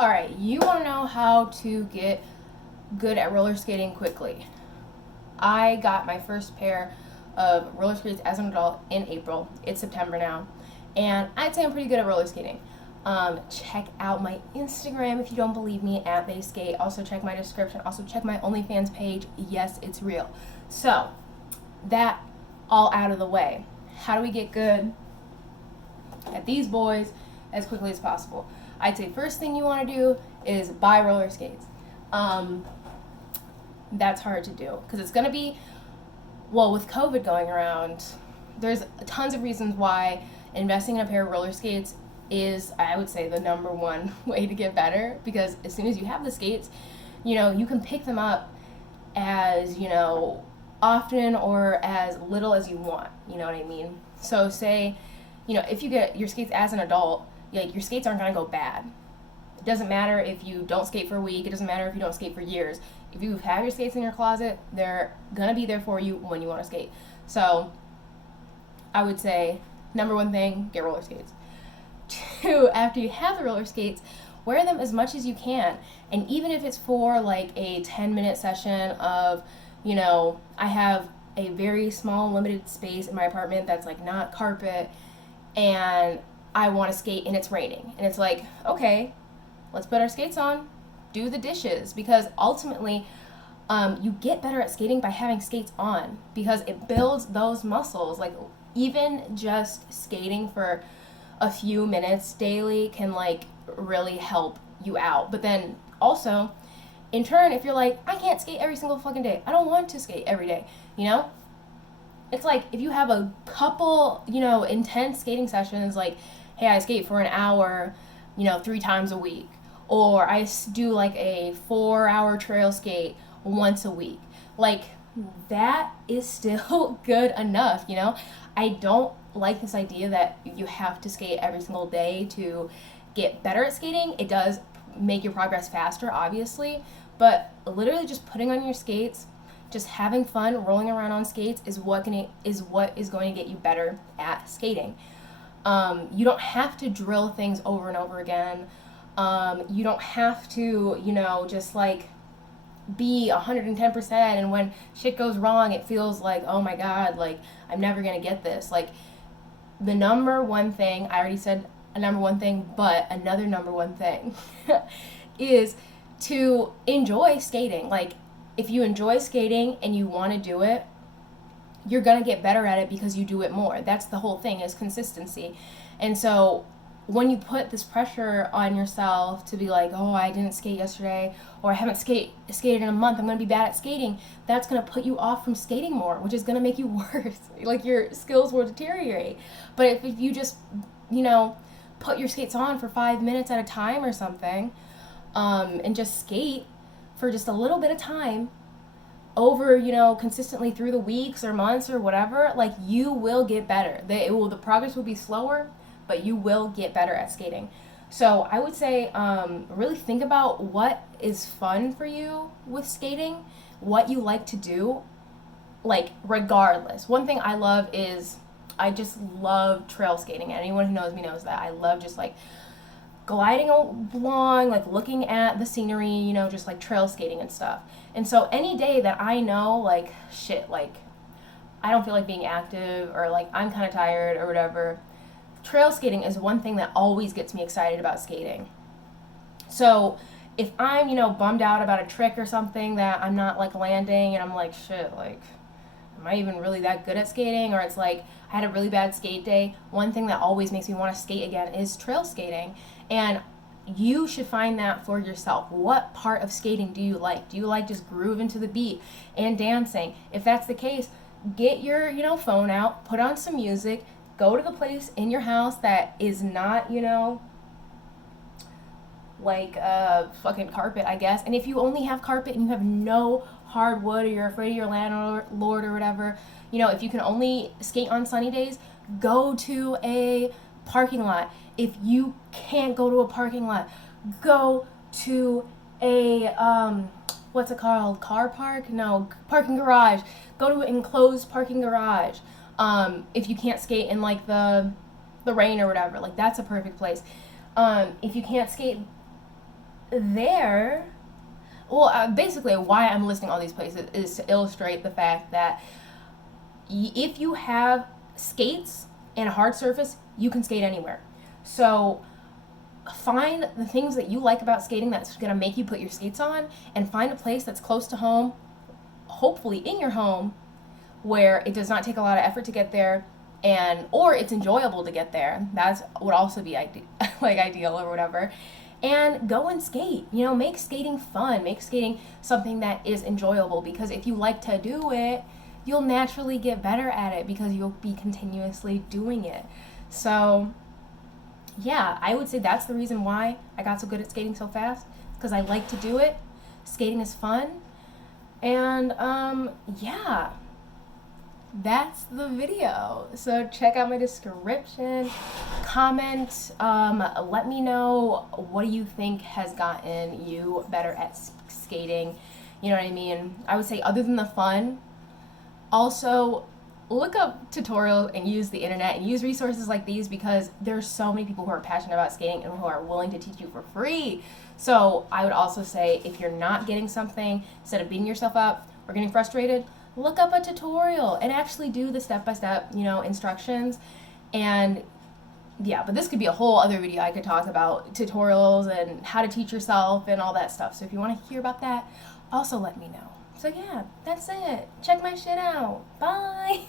All right, you want to know how to get good at roller skating quickly. I got my first pair of roller skates as an adult in April. It's September now, and I'd say I'm pretty good at roller skating. Check out my Instagram if you don't believe me at They Skate. Also check my description. Also check my OnlyFans page. Yes, it's real. So that all out of the way. How do we get good at these boys as quickly as possible? I'd say first thing you want to do is buy roller skates. That's hard to do because it's going to be, well, with COVID going around, there's tons of reasons why investing in a pair of roller skates is, I would say, the number one way to get better, because as soon as you have the skates, you can pick them up as, often or as little as you want, you know what I mean? So say, if you get your skates as an adult, your skates aren't going to go bad. It doesn't matter if you don't skate for a week. It doesn't matter if you don't skate for years. If you have your skates in your closet, they're going to be there for you when you want to skate. So I would say, number one thing, get roller skates. Two, after you have the roller skates, wear them as much as you can. And even if it's for like a 10-minute session of, I have a very small limited space in my apartment that's like not carpet, and I want to skate and it's raining. And it's like, okay, let's put our skates on, do the dishes, because ultimately you get better at skating by having skates on, because it builds those muscles. Like even just skating for a few minutes daily can like really help you out. But then also, in turn, if you're like, I can't skate every single fucking day, I don't want to skate every day, it's like if you have a couple, intense skating sessions, like, hey, I skate for an hour, 3 times a week, or I do like a 4-hour trail skate once a week. Like, that is still good enough, I don't like this idea that you have to skate every single day to get better at skating. It does make your progress faster, obviously, but literally just putting on your skates, just having fun rolling around on skates is what is going to get you better at skating. You don't have to drill things over and over again. You don't have to, just like be 110%, and when shit goes wrong, it feels like, oh my god, like I'm never gonna get this. Like, the number one thing, I already said a number one thing, but another number one thing is to enjoy skating. Like, if you enjoy skating and you want to do it, you're going to get better at it because you do it more. That's the whole thing, is consistency. And so when you put this pressure on yourself to be like, oh, I didn't skate yesterday, or I haven't skated in a month, I'm going to be bad at skating, that's going to put you off from skating more, which is going to make you worse. Like, your skills will deteriorate. But if you just, put your skates on for 5 minutes at a time or something, and just skate for just a little bit of time over, consistently through the weeks or months or whatever, like, you will get better. The progress will be slower, but you will get better at skating. So I would say really think about what is fun for you with skating, what you like to do, like, regardless. One thing I love is I just love trail skating. Anyone who knows me knows that. I love just like gliding along, like looking at the scenery, just like trail skating and stuff. And so any day that I know, like, shit, like, I don't feel like being active, or like I'm kind of tired or whatever, trail skating is one thing that always gets me excited about skating. So if I'm, bummed out about a trick or something that I'm not like landing, and I'm like, shit, like, am I even really that good at skating? Or it's like, I had a really bad skate day, one thing that always makes me want to skate again is trail skating. And you should find that for yourself. What part of skating do you like? Do you like just grooving to the beat and dancing? If that's the case, get your, phone out, put on some music, go to the place in your house that is not, like fucking carpet, I guess. And if you only have carpet and you have no hardwood, or you're afraid of your landlord or whatever, if you can only skate on sunny days, go to a parking lot. If you can't go to a parking lot, go to a what's it called? Car park? No, parking garage. Go to an enclosed parking garage. If you can't skate in like the rain or whatever, like, that's a perfect place. If you can't skate there, well, basically, why I'm listing all these places is to illustrate the fact that if you have skates and a hard surface, you can skate anywhere. So find the things that you like about skating that's going to make you put your skates on, and find a place that's close to home, hopefully in your home, where it does not take a lot of effort to get there, and or it's enjoyable to get there. That's would also be ideal or whatever. And go and skate. Make skating fun. Make skating something that is enjoyable, because if you like to do it, you'll naturally get better at it because you'll be continuously doing it. So yeah, I would say that's the reason why I got so good at skating so fast, because I like to do it. Skating is fun. And yeah, that's the video. So check out my description, comment, let me know what do you think has gotten you better at skating. You know what I mean? I would say, other than the fun, also look up tutorials and use the internet and use resources like these, because there's so many people who are passionate about skating and who are willing to teach you for free. So I would also say, if you're not getting something, instead of beating yourself up or getting frustrated, look up a tutorial and actually do the step-by-step, instructions. And yeah, but this could be a whole other video. I could talk about tutorials and how to teach yourself and all that stuff. So if you want to hear about that, also let me know. So yeah, that's it. Check my shit out. Bye.